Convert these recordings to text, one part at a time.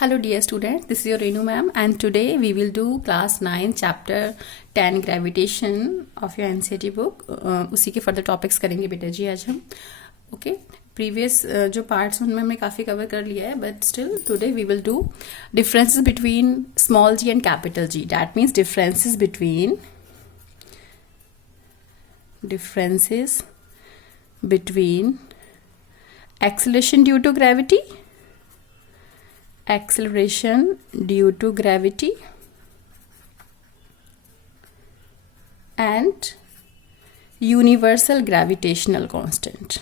Hello dear students, this is your Renu ma'am and today we will do class 9 chapter 10 gravitation of your NCERT book. उसी के further topics करेंगे बेटा जी आज हम. Okay, previous जो parts उनमें हमने काफ़ी cover कर लिया है, but still today we will do differences between small g and capital G. That means differences between acceleration due to gravity and universal gravitational constant.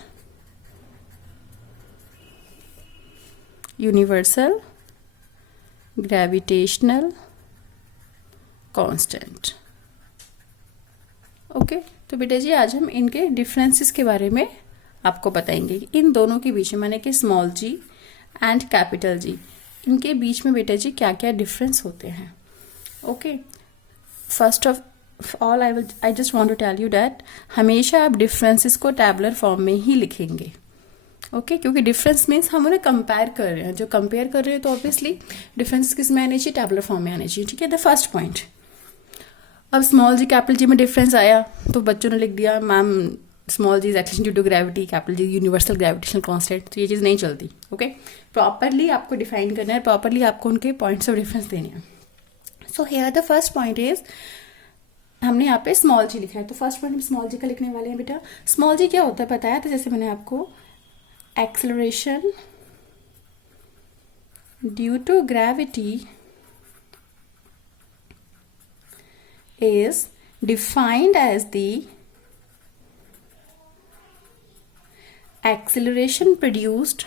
Universal gravitational constant. Okay तो बेटा जी आज हम इनके डिफरेंसेस के बारे में आपको बताएंगे कि इन दोनों के बीच में माने कि small ji and capital G इनके बीच में बेटा जी क्या क्या डिफरेंस होते हैं. Okay first of all I just want to tell you that हमेशा आप डिफरेंसेस को टैबुलर फॉर्म में ही लिखेंगे. ओके क्योंकि डिफरेंस मीन्स हम उन्हें कंपेयर कर रहे हैं. जो कंपेयर कर रहे हैं तो ऑब्वियसली डिफरेंस किस में आने चाहिए, टैबुलर फॉर्म में आने चाहिए. ठीक है, द फर्स्ट पॉइंट. अब स्मॉल जी कैपिटल जी में डिफरेंस आया तो बच्चों ने लिख दिया ma'am small G is acceleration due to gravity, capital G universal gravitational constant. तो ये चीज़ नहीं चलती. ओके प्रॉपरली आपको डिफाइन करना है, प्रॉपरली आपको उनके पॉइंट्स ऑफ डिफरेंस देने हैं. So here the first point is हमने यहाँ पे स्मॉल जी लिखा है. तो फर्स्ट पॉइंट हम स्मॉल जी का लिखने वाले हैं बेटा. स्मॉल जी क्या होता है बताया था जैसे मैंने आपको, acceleration due to gravity is defined as the acceleration produced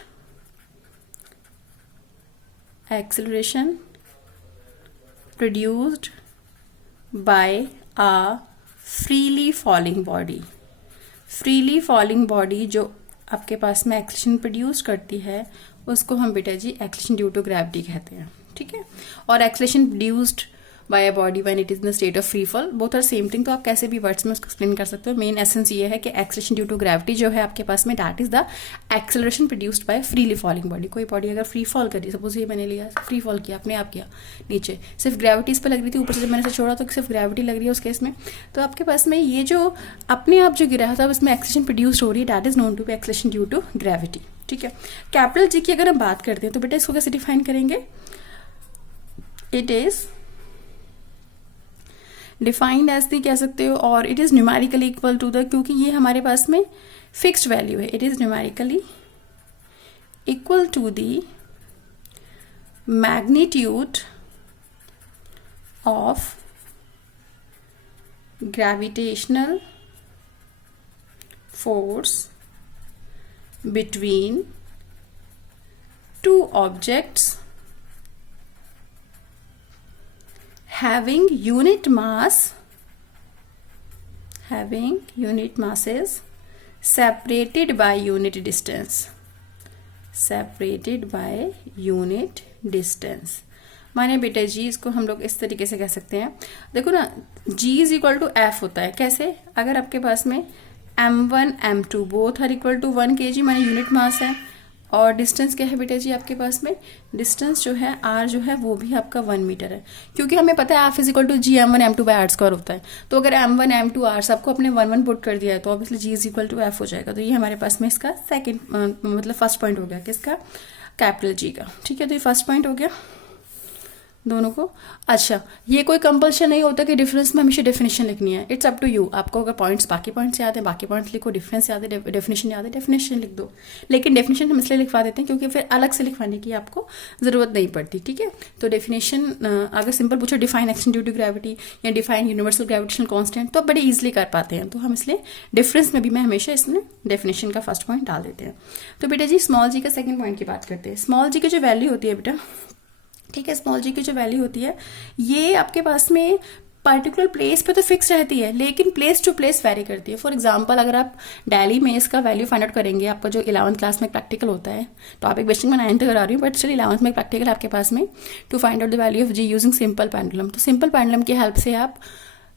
by a freely falling body. Freely falling body जो आपके पास में एक्सेलरेशन प्रोड्यूस करती है उसको हम बेटा जी एक्सेलरेशन ड्यू टू ग्रेविटी कहते हैं. ठीक है, और acceleration produced by a body when it is in state of free fall, both are same thing. तो आप कैसे भी वर्ड्स में उसको एक्सप्लेन कर सकते हो. मेन एसेंस ये है कि एक्सेलरेशन ड्यू टू ग्रेविटी जो है आपके पास में that is the acceleration produced bye freely falling body. कोई बॉडी अगर फ्री फॉल कर रही, सपोज ये मैंने लिया फ्री फॉल किया, अपने आप किया नीचे, सिर्फ ग्रेविटी इस पर लग रही थी, ऊपर से जब मैंने इसे छोड़ा तो सिर्फ ग्रेविटी लग रही है उस केस में, तो आपके पास में ये जो अपने आप जो गिरा था इसमें एक्सेलरेशन प्रोड्यूस्ड हो रही है, that is known to be acceleration due to gravity. ठीक है, कैपिटल जी की अगर हम बात करते हैं तो बेटा इसको कैसे डिफाइन करेंगे. It is defined as the कह सकते हो, और it is numerically equal to the, क्योंकि ये हमारे पास में फिक्स्ड वैल्यू है. It is numerically equal to the magnitude of gravitational force between two objects having unit masses separated by unit distance. माने बेटा जी इसको हम लोग इस तरीके से कह सकते हैं. देखो ना, G is equal to F होता है. कैसे, अगर आपके पास में M1 M2 both are equal to 1 kg माने यूनिट मास है, और डिस्टेंस क्या है बेटा जी आपके पास में, डिस्टेंस जो है r जो है वो भी आपका 1 मीटर है. क्योंकि हमें पता है F is equal to G M1 M2 by r² होता है. तो अगर M1 M2 r सबको अपने 1 पुट कर दिया है तो obviously G is equal to F हो जाएगा. तो ये हमारे पास में इसका सेकंड मतलब फर्स्ट पॉइंट हो गया किसका, कैपिटल जी का. ठीक है, तो ये फर्स्ट पॉइंट हो गया दोनों को. अच्छा, ये कोई कंपल्शन नहीं होता कि डिफरेंस में हमेशा डेफिनेशन लिखनी है. It's up to you. आपको अगर पॉइंट्स बाकी पॉइंट्स याद है बाकी पॉइंट्स लिखो, डिफरेंस याद है डेफिनेशन याद है डेफिनेशन लिख दो. लेकिन डेफिनेशन हम इसलिए लिखवा देते हैं क्योंकि फिर अलग से लिखवाने की आपको जरूरत नहीं पड़ती. ठीक है, तो डेफिनेशन अगर सिंपल पूछो define action due to gravity या डिफाइन यूनिवर्सल ग्रेविटेशनल कांस्टेंट तो बड़े ईजिली कर पाते हैं. तो हम इसलिए डिफरेंस में भी मैं हमेशा इसमें डेफिनेशन का फर्स्ट पॉइंट डाल देते हैं. तो बेटा जी स्मॉल जी का सेकंड पॉइंट की बात करते हैं. स्मॉल जी की जो वैल्यू होती है बेटा, ठीक है, स्मॉल जी की जो वैल्यू होती है ये आपके पास में पर्टिकुलर प्लेस पे तो फिक्स रहती है लेकिन प्लेस टू प्लेस वेरी करती है. फॉर एग्जांपल अगर आप दिल्ली में इसका वैल्यू फाइंड आउट करेंगे, आपका जो 11th क्लास में प्रैक्टिकल होता है, टॉपिक बेसिक में 9th करा रही हूँ बट स्टिल 11th में प्रैक्टिकल आपके पास में, to find out the value of g using simple pendulum. तो सिंपल पेंडुलम की हेल्प से आप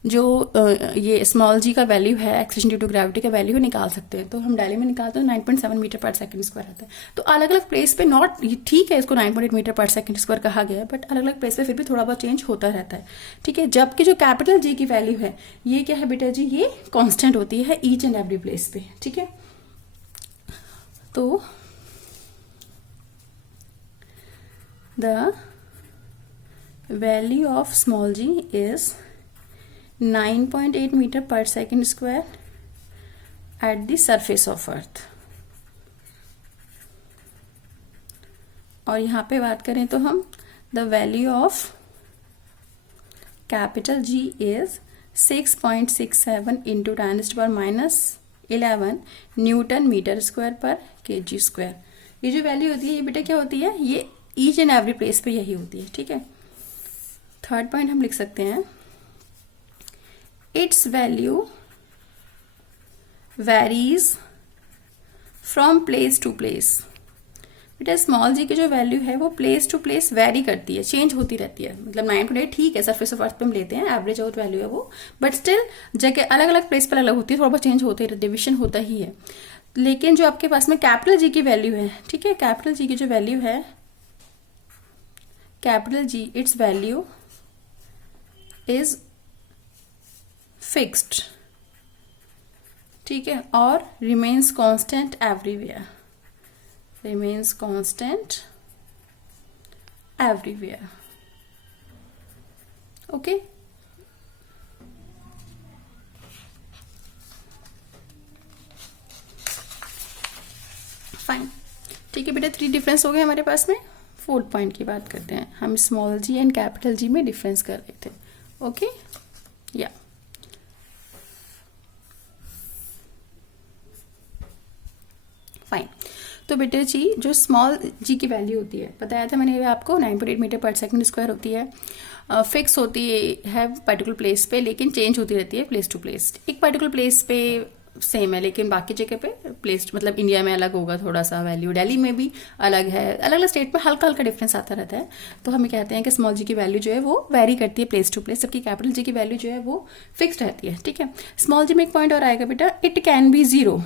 जो ये स्मॉल जी का वैल्यू है एक्सेलरेशन ड्यू टू ग्रेविटी का वैल्यू निकाल सकते हैं। तो हम डेली में निकालते हैं 9.7 मीटर पर सेकंड स्क्वायर आता है। तो अलग अलग प्लेस पे नॉट ठीक है, इसको 9.8 मीटर पर सेकंड स्क्वायर कहा गया है, बट अलग अलग प्लेस पे फिर भी थोड़ा बहुत चेंज होता रहता है, ठीक है। जबकि जो कैपिटल जी की वैल्यू है ये क्या है बेटा जी, ये कॉन्स्टेंट होती है ईच एंड एवरी प्लेस पे, ठीक है। तो the value of small G is 9.8 metre per second square at the surface of earth. और यहाँ पे बात करें तो हम the value of capital G is 6.67 into 10⁻⁻11 Newton metre square per kg square. ये जो वैल्यू होती है ये बेटा क्या होती है, ये ईच एंड एवरी प्लेस पे यही होती है, ठीक है। थर्ड पॉइंट हम लिख सकते हैं, its value varies from place to place. बेटा स्मॉल जी की जो वैल्यू है वो प्लेस टू प्लेस वेरी करती है, चेंज होती रहती है। मतलब 9.8 ठीक है, सरफेस ऑफ अर्थ पे हम लेते हैं, एवरेज आउट वैल्यू है वो, बट स्टिल जगह अलग अलग प्लेस पर अलग होती है, थोड़ा बहुत चेंज होते ही, डिविजन होता ही है। लेकिन जो आपके पास में कैपिटल जी की वैल्यू है, ठीक है, कैपिटल जी की जो वैल्यू है, capital G it's value is fixed, ठीक है, और remains constant everywhere, remains constant everywhere, okay. Fine, ठीक है बेटा, 3 डिफरेंस हो गए हमारे पास में। 4th पॉइंट की बात करते हैं, हम small ji and capital G में डिफरेंस कर रहे थे, ओके या फाइन। तो बेटे जी जो स्मॉल जी की वैल्यू होती है, बताया था मैंने आपको 9.8 मीटर पर सेकंड स्क्वायर होती है, फिक्स होती है पर्टिकुलर प्लेस पे, लेकिन चेंज होती रहती है प्लेस टू प्लेस। एक पर्टिकुलर प्लेस पे सेम है, लेकिन बाकी जगह पे प्लेस, मतलब इंडिया में अलग होगा थोड़ा सा वैल्यू, दिल्ली में भी अलग है, अलग अलग स्टेट में हल्का हल्का डिफरेंस आता रहता है। तो हम कहते हैं कि स्मॉल जी की वैल्यू जो है वो वेरी करती है प्लेस टू प्लेस, जबकि कैपिटल जी की वैल्यू जो है वो फिक्स्ड रहती है, ठीक है। स्मॉल जी में एक पॉइंट और आएगा बेटा, it can be zero.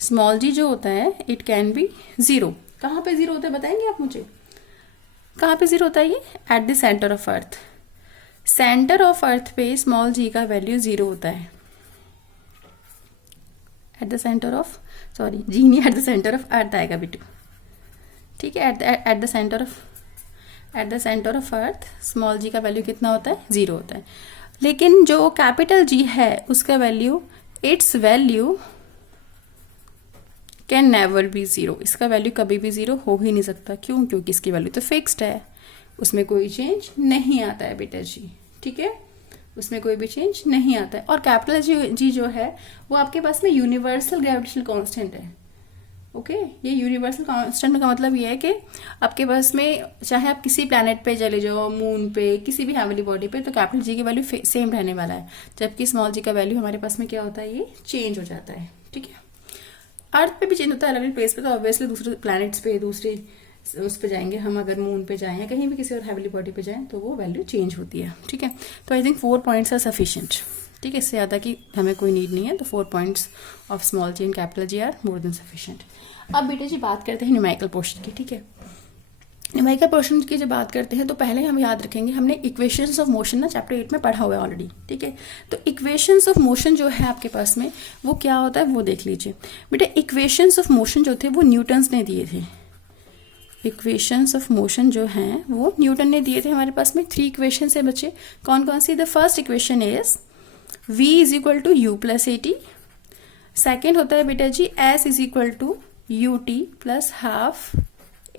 Small G जो होता है इट कैन बी जीरो। कहाँ पे जीरो होता है बताएंगे आप मुझे, कहाँ पे जीरो होता है ये, at the centre of earth. Centre of earth पे स्मॉल जी का वैल्यू जीरो होता है, at the centre of, sorry जी नहीं, at the centre of earth आएगा बेटू, ठीक है। At the centre of earth small जी का वैल्यू कितना होता है, जीरो होता है। लेकिन जो कैपिटल जी है उसका value, it's value can never be zero. इसका वैल्यू कभी भी जीरो हो ही नहीं सकता, क्यों, क्योंकि इसकी वैल्यू तो फिक्स्ड है, उसमें कोई चेंज नहीं आता है बेटा जी, ठीक है, उसमें कोई भी चेंज नहीं आता है। और कैपिटल जी जो है वो आपके पास में यूनिवर्सल ग्रेविटेशनल कांस्टेंट है, ओके। ये यूनिवर्सल कांस्टेंट का मतलब ये है कि आपके पास में चाहे आप किसी प्लैनेट पे चले जाओ, मून पे, किसी भी हेवनली बॉडी पे, तो कैपिटल जी की वैल्यू सेम रहने वाला है, जबकि स्मॉल जी का वैल्यू हमारे पास में क्या होता है, ये चेंज हो जाता है, ठीक है। अर्थ पे भी चेंज होता है अलग अलग प्लेस पे, तो ऑब्वियसली दूसरे प्लैनेट्स पे, दूसरे उस पे जाएंगे हम, अगर मून पे जाएं या कहीं भी किसी और हेवनली बॉडी पे जाएं तो वो वैल्यू चेंज होती है, ठीक है। तो I think 4 points are sufficient, ठीक है, इससे ज़्यादा की हमें कोई नीड नहीं है। तो 4 points of small ji and capital G are more than sufficient. अब बेटे जी बात करते हैं न्यूमेरिकल पोर्शन की, ठीक है। न्यूमेरिकल पोर्शन की जब बात करते हैं तो पहले हम याद रखेंगे, हमने इक्वेशंस ऑफ मोशन ना चैप्टर 8 में पढ़ा हुआ है ऑलरेडी, ठीक है। तो इक्वेशंस ऑफ मोशन जो है आपके पास में वो क्या होता है वो देख लीजिए बेटा। इक्वेशंस ऑफ मोशन जो थे वो न्यूटन्स ने दिए थे, इक्वेशंस ऑफ मोशन जो हैं वो न्यूटन ने दिए थे हमारे पास में। 3 इक्वेशन है बच्चे, कौन कौन सी। The first equation is v is equal to u plus a t. Second होता है बेटा जी s is equal to u t plus half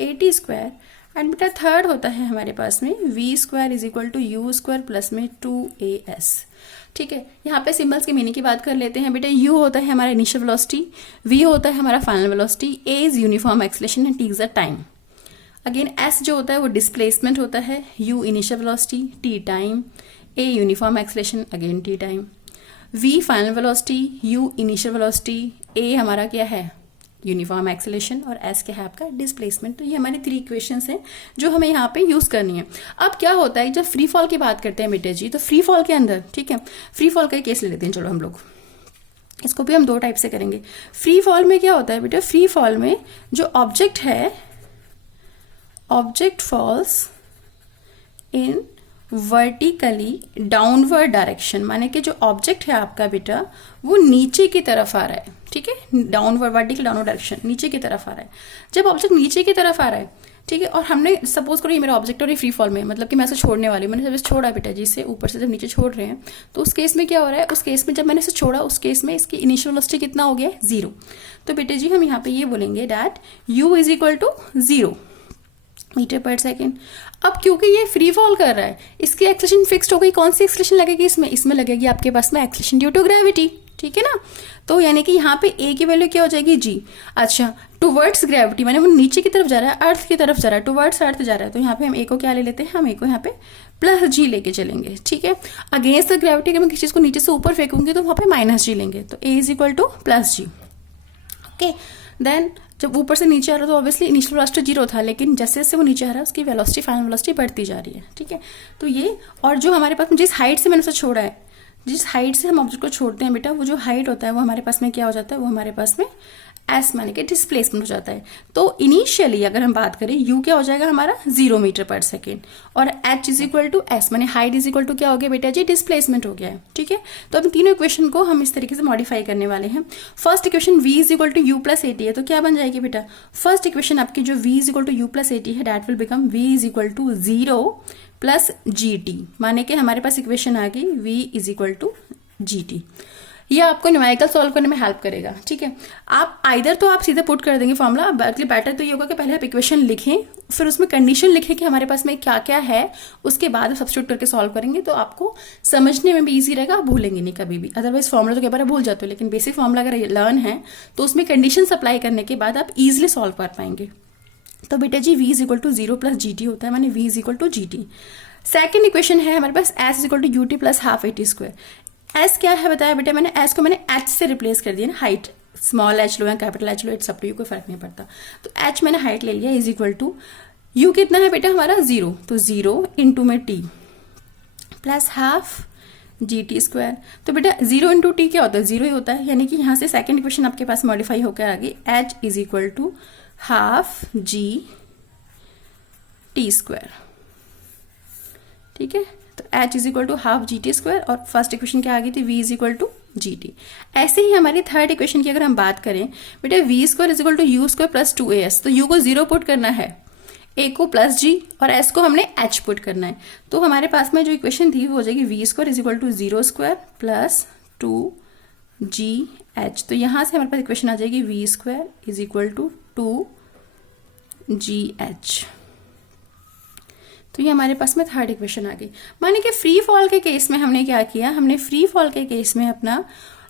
a t square. And बेटा थर्ड होता है हमारे पास में v square is equal to u square plus में 2as, ठीक है। यहाँ पे सिंबल्स के मीनिंग की बात कर लेते हैं बेटा। u होता है हमारा इनिशियल वेलोसिटी, v होता है हमारा final velocity, a is uniform acceleration and t is the time. Again s जो होता है वो डिस्प्लेसमेंट होता है, u initial velocity, t time, a uniform acceleration, again t time. v final velocity, u initial velocity, a हमारा क्या है uniform acceleration, और एस क्या है आपका डिस्प्लेसमेंट। तो ये हमारी 3 इक्वेशंस हैं जो हमें यहाँ पे यूज करनी है। अब क्या होता है जब फ्री फॉल की बात करते हैं बेटे जी, तो फ्री फॉल के अंदर, ठीक है, फ्री फॉल का केस ले लेते हैं। चलो हम लोग इसको भी हम 2 टाइप से करेंगे। फ्री फॉल में क्या होता है बेटा, फ्री फॉल में जो ऑब्जेक्ट है, object falls in vertically downward direction, माने कि जो ऑब्जेक्ट है आपका बेटा वो नीचे की तरफ आ रहा है, ठीक है, डाउनवर्ड, वर्टिकल डाउनवर्ड डायरेक्शन, नीचे की तरफ आ रहा है। जब ऑब्जेक्ट नीचे की तरफ आ रहा है, ठीक है, और हमने सपोज करो ये मेरा ऑब्जेक्ट और ये फ्री फॉल में, मतलब कि मैं इसे छोड़ने वाली हूँ, मैंने जब इसे छोड़ा बेटा जी, से ऊपर से जब नीचे छोड़ रहे हैं, तो उस केस में क्या हो रहा है, उस केस में जब मैंने इसे छोड़ा, उस केस में इसकी इनिशियल वेलोसिटी कितना हो गया है, 0। तो बेटे जी हम यहाँ पे ये बोलेंगे that u is equal to 0 metre per second. अब क्योंकि ये फ्री फॉल कर रहा है, इसकी एक्सेलरेशन फिक्स्ड हो गई। कौन सी एक्सेलरेशन लगेगी इसमें, इसमें लगेगी आपके पास में एक्सेलरेशन ड्यू टू ग्रेविटी, ठीक है ना। तो यानी कि यहाँ पे a की वैल्यू क्या हो जाएगी, g। अच्छा, टुवर्ड्स ग्रेविटी माने वो नीचे की तरफ जा रहा है, अर्थ की तरफ जा रहा है, टुवर्ड्स अर्थ जा रहा है, तो यहाँ पे हम a को क्या ले लेते हैं, हम a को यहाँ पे प्लस g लेके चलेंगे, ठीक है। अगेंस्ट द ग्रेविटी अगर मैं किसी चीज को नीचे से ऊपर फेंकूंगी तो वहाँ पे माइनस g लेंगे, तो a is equal to plus g। Okay, then जब ऊपर से नीचे आ रहा है तो ऑब्वियसली इनिशियल वेलोसिटी 0 था, लेकिन जैसे जैसे वो नीचे आ रहा है उसकी वेलोसिटी, फाइनल वेलोसिटी बढ़ती जा रही है, ठीक है। तो ये, और जो हमारे पास जिस हाइट से मैंने उसे छोड़ा है, जिस हाइट से हम ऑब्जेक्ट को छोड़ते हैं बेटा, वो जो हाइट होता है वो हमारे पास में क्या हो जाता है, वो हमारे पास में एस माने कि डिस्प्लेसमेंट हो जाता है। तो इनिशियली अगर हम बात करें, यू क्या हो जाएगा हमारा 0 मीटर पर सेकेंड, और h is equal to s माने हाइट इज इक्वल टू क्या हो गया बेटा जी, डिस्प्लेसमेंट हो गया है, ठीक है। तो अब तीनों इक्वेशन को हम इस तरीके से मॉडिफाई करने वाले हैं। First equation v is equal to u plus a t है, तो क्या बन जाएगी बेटा, फर्स्ट इक्वेशन आपकी जो v is equal to u plus a t है, that will become v is equal to 0 plus ji T, माने कि हमारे पास इक्वेशन आ गई v is equal to G T. ये आपको न्यूमेरिकल सॉल्व करने में हेल्प करेगा, ठीक है। आप आइदर तो आप सीधे पुट कर देंगे फॉर्मूला, बाकी बेटर तो ये होगा कि पहले आप इक्वेशन लिखें, फिर उसमें कंडीशन लिखें कि हमारे पास में क्या क्या है, उसके बाद आप सब्स्टिट्यूट करके सॉल्व करेंगे, तो आपको समझने में भी ईजी रहेगा, आप भूलेंगे नहीं कभी भी। अदरवाइज फॉर्मूला तो कई बार भूल जाते हो, लेकिन बेसिक फॉर्मूला अगर लर्न है तो उसमें कंडीशन अप्लाई करने के बाद आप ईजिली सॉल्व कर पाएंगे। तो बेटा जी v is equal to 0 plus ji t होता है, माने v is equal to ji t. Second equation है हमारे पास s is equal to u t plus half a t square. S क्या है बताया बेटा मैंने, एस को मैंने एच से रिप्लेस कर दिया ना, हाइट स्मॉल एच लो या कैपिटल एच लो, इट्स अप टू यू, कोई फर्क नहीं पड़ता। तो एच मैंने हाइट ले लिया, इज इक्वल टू यू कितना है बेटा हमारा 0, तो 0 इंटू में T plus half g t square. तो बेटा 0 इंटू टी क्या होता है, 0 ही होता है, यानी कि यहाँ से सेकेंड इक्वेशन आपके पास मॉडिफाई होकर आ गई, h is equal to half g t square, ठीक है। तो h is equal to half g t square, और फर्स्ट इक्वेशन क्या आ गई थी, v is equal to ji t. ऐसे ही हमारी थर्ड इक्वेशन की अगर हम बात करें बेटा, v square is equal to u square plus 2as, तो u को 0 पुट करना है, a को प्लस g और s को हमने h पुट करना है। तो हमारे पास में जो इक्वेशन थी वो हो जाएगी v square is equal to 0 square plus 2gh। तो यहाँ से हमारे पास इक्वेशन आ जाएगी v square is equal to 2gh। तो ये हमारे पास में थर्ड इक्वेशन आ गई। माने कि फ्री फॉल के केस में हमने क्या किया, हमने फ्री फॉल के केस में अपना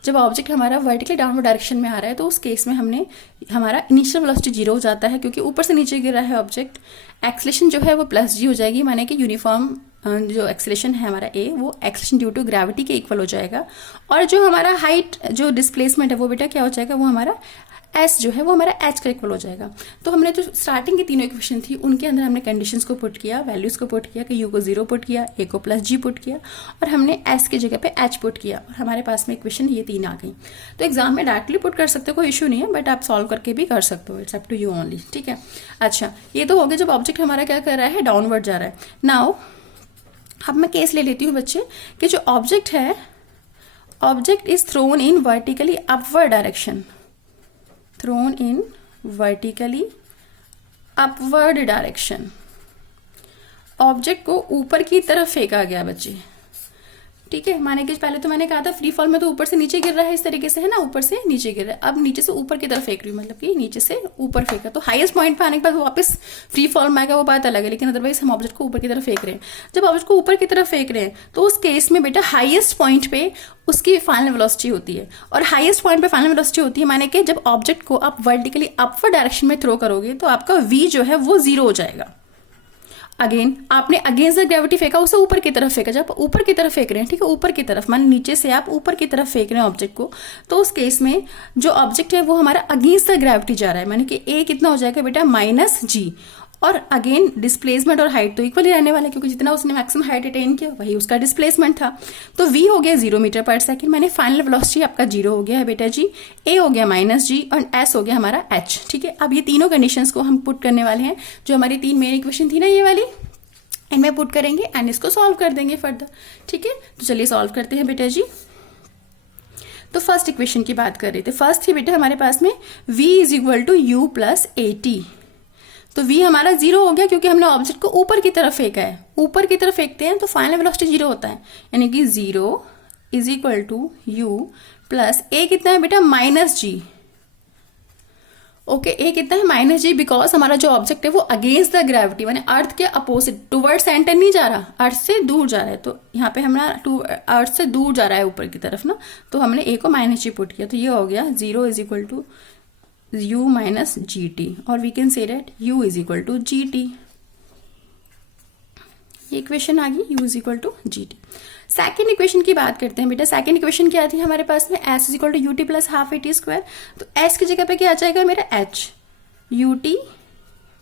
जब ऑब्जेक्ट हमारा वर्टिकली डाउनवर्ड डायरेक्शन में आ रहा है, तो उस केस में हमने हमारा इनिशियल वेलोसिटी 0 हो जाता है, क्योंकि ऊपर से नीचे गिर रहा है ऑब्जेक्ट। एक्सेलरेशन जो है वो प्लस जी हो जाएगी, माने कि यूनिफॉर्म जो एक्सेलरेशन है हमारा ए, वो एक्सेलरेशन ड्यू टू ग्रेविटी के इक्वल हो जाएगा। और जो हमारा हाइट जो डिस्प्लेसमेंट है वो बेटा क्या हो जाएगा, वो हमारा एस जो है वो हमारा एच का इक्वल हो जाएगा। तो हमने जो स्टार्टिंग की तीनों इक्वेशन थी उनके अंदर हमने कंडीशंस को पुट किया, वैल्यूज को पुट किया कि यू को 0 पुट किया, ए को प्लस जी पुट किया, और हमने एस की जगह पे एच पुट किया, और हमारे पास में इक्वेशन ये 3 आ गई। तो एग्जाम में डायरेक्टली पुट कर सकते हो, कोई इशू नहीं है, बट आप सॉल्व करके भी कर सकते हो, it's up to you only, ठीक है। अच्छा, ये तो हो गया जब ऑब्जेक्ट हमारा क्या कर रहा है, डाउनवर्ड जा रहा है। नाउ अब मैं केस ले लेती हूँ बच्चे कि जो ऑब्जेक्ट है, object is thrown in vertically upward direction, thrown in vertically upward direction। Object को ऊपर की तरफ फेंका गया बच्चे, ठीक है। माने कि पहले तो मैंने कहा था फ्री फॉल में तो ऊपर से नीचे गिर रहा है, इस तरीके से है ना, ऊपर से नीचे गिर रहा है। अब नीचे से ऊपर की तरफ फेंक रही हूँ, मतलब कि नीचे से ऊपर फेंका, तो हाईएस्ट पॉइंट पे आने के बाद वापस फ्री फॉल में आएगा, वो बात अलग है, लेकिन अदरवाइज हम ऑब्जेक्ट को ऊपर की तरफ फेंक रहे हैं। जब ऑब्जेक्ट को ऊपर की तरफ फेंक रहे हैं तो उस केस में बेटा हाईएस्ट पॉइंट पे उसकी फाइनल वेलोसिटी होती है, और हाईएस्ट पॉइंट पे फाइनल वेलोसिटी होती है, माने कि जब ऑब्जेक्ट को आप वर्टिकली अपवर्ड डायरेक्शन में थ्रो करोगे तो आपका v जो है वो 0 हो जाएगा। अगेन आपने अगेंस्ट द ग्रेविटी फेंका, उसे ऊपर की तरफ फेंका। जब ऊपर की तरफ फेंक रहे हैं, ठीक है, ऊपर की तरफ, मान नीचे से आप ऊपर की तरफ फेंक रहे हैं ऑब्जेक्ट को, तो उस केस में जो ऑब्जेक्ट है वो हमारा अगेंस्ट द ग्रेविटी जा रहा है, माने कि ए कितना हो जाएगा बेटा माइनस जी। और अगेन डिस्प्लेसमेंट और हाइट तो इक्वली रहने वाला है, क्योंकि जितना उसने मैक्सिमम हाइट अटेन किया वही उसका डिस्प्लेसमेंट था। तो v हो गया 0 मीटर पर सेकेंड, माने फाइनल वेलोसिटी आपका 0 हो गया है बेटा जी। a हो गया माइनस जी और s हो गया हमारा h। ठीक है, अब ये तीनों कंडीशंस को हम पुट करने वाले हैं, जो हमारी 3 मेन इक्वेशन थी ना ये वाली, इनमें पुट करेंगे एंड इसको सॉल्व कर देंगे फर्दर। ठीक है, तो चलिए सॉल्व करते हैं बेटा जी। तो फर्स्ट इक्वेशन की बात कर रहे थे, फर्स्ट थी बेटा हमारे पास में v is equal to u plus a t. तो v हमारा 0 हो गया क्योंकि हमने ऑब्जेक्ट को ऊपर की तरफ फेंका है। ऊपर की तरफ फेंकते हैं तो फाइनल वेलोसिटी 0 होता है, यानी कि 0 is equal to u plus a कितना है बेटा माइनस जी। ओके, ए कितना है माइनस जी, बिकॉज हमारा जो ऑब्जेक्ट है वो अगेंस्ट द ग्रेविटी, माने अर्थ के अपोजिट, टुवर्ड सेंटर नहीं जा रहा, अर्थ से दूर जा रहा है। तो यहाँ पे हमारा अर्थ से दूर जा रहा है ऊपर की तरफ ना, तो हमने ए को माइनस जी पुट किया, तो ये हो गया 0 is equal to u minus g t, और we can say that u is equal to G T. ये इक्वेशन आ गई, u is equal to ji t. Second equation की बात करते हैं बेटा। सेकेंड इक्वेशन क्या थी हमारे पास में, s is equal to u t plus half a t square. तो s की जगह पे क्या आ जाएगा मेरा h, you t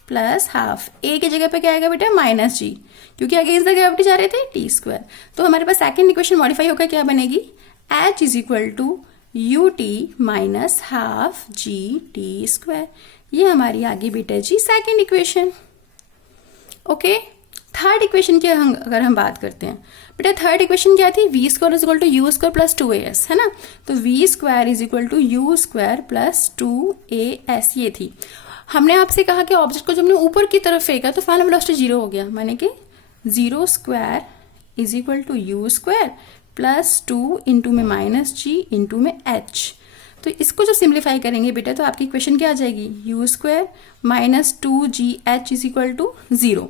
plus half, a की जगह पे क्या आएगा बेटा माइनस जी, क्योंकि अगेंस्ट द ग्रेविटी जा रहे थे टी स्क्वायर। तो हमारे पास सेकेंड इक्वेशन मॉडिफाई होकर क्या बनेगी, h is equal to u t minus half g t square. ये हमारी आगे बेटा जी second equation. Okay, third equation की अगर हम बात करते हैं बेटा, थर्ड इक्वेशन क्या थी, v square is equal to u square plus 2as, है ना। तो v square is equal to u square plus 2as ये थी। हमने आपसे कहा कि ऑब्जेक्ट को जब हमने ऊपर की तरफ फेंका तो फाइनल वेलोसिटी 0 हो गया, माने कि 0 square is equal to u square plus 2 into में माइनस जी इंटू में h। तो इसको जो सिंप्लीफाई करेंगे बेटा तो आपकी इक्वेशन क्या आ जाएगी, u square minus 2gh is equal to 0।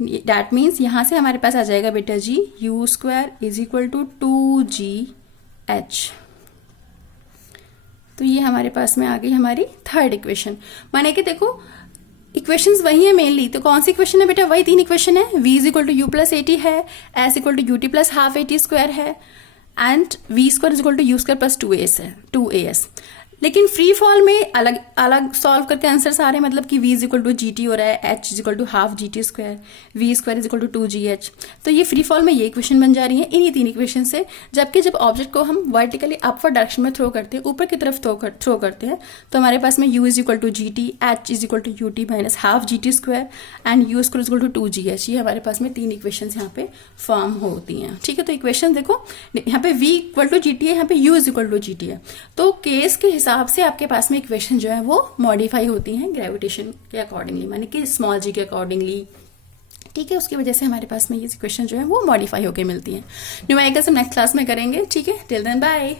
That means यहाँ से हमारे पास आ जाएगा बेटा जी u square is equal to 2gh। तो ये हमारे पास में आ गई हमारी थर्ड इक्वेशन। माने कि देखो इक्वेशंस वही है मेनली, तो कौन सी इक्वेशन है बेटा, वही 3 इक्वेशन है। v is equal to u plus a t है, s equal to u t plus half a t square है, and v square is equal to u square plus 2as। लेकिन free fall में अलग अलग solve करके answers आ रहे हैं, मतलब कि v is equal to ji t हो रहा है, h is equal to half g t square, v square is equal to 2gh। तो ये फ्री फॉल में ये इक्वेशन बन जा रही है इन्हीं 3 इक्वेशन से। जबकि जब ऑब्जेक्ट को हम वर्टिकली अपवर्ड डायरेक्शन में थ्रो करते हैं, ऊपर की तरफ थ्रो करते हैं, तो हमारे पास में u is equal to ji t, h is equal to u t minus half g t square and u square is equal to 2gh। ये हमारे पास में 3 इक्वेशन यहाँ पे फॉर्म होती हैं। ठीक है, तो इक्वेशन देखो यहाँ पे v equal to ji t है, यहाँ पे u is equal to ji t है। तो केस के हिसाब से आपके पास में इक्वेशन जो है वो मॉडिफाई होती हैं ग्रेविटेशन के अकॉर्डिंगली, माने कि स्मॉल जी के अकॉर्डिंगली। ठीक है, उसकी वजह से हमारे पास में ये इक्वेशन जो है वो मॉडिफाई होकर मिलती है। न्यूमेरिकल्स हम नेक्स्ट क्लास में करेंगे। ठीक है, टिल देन बाय।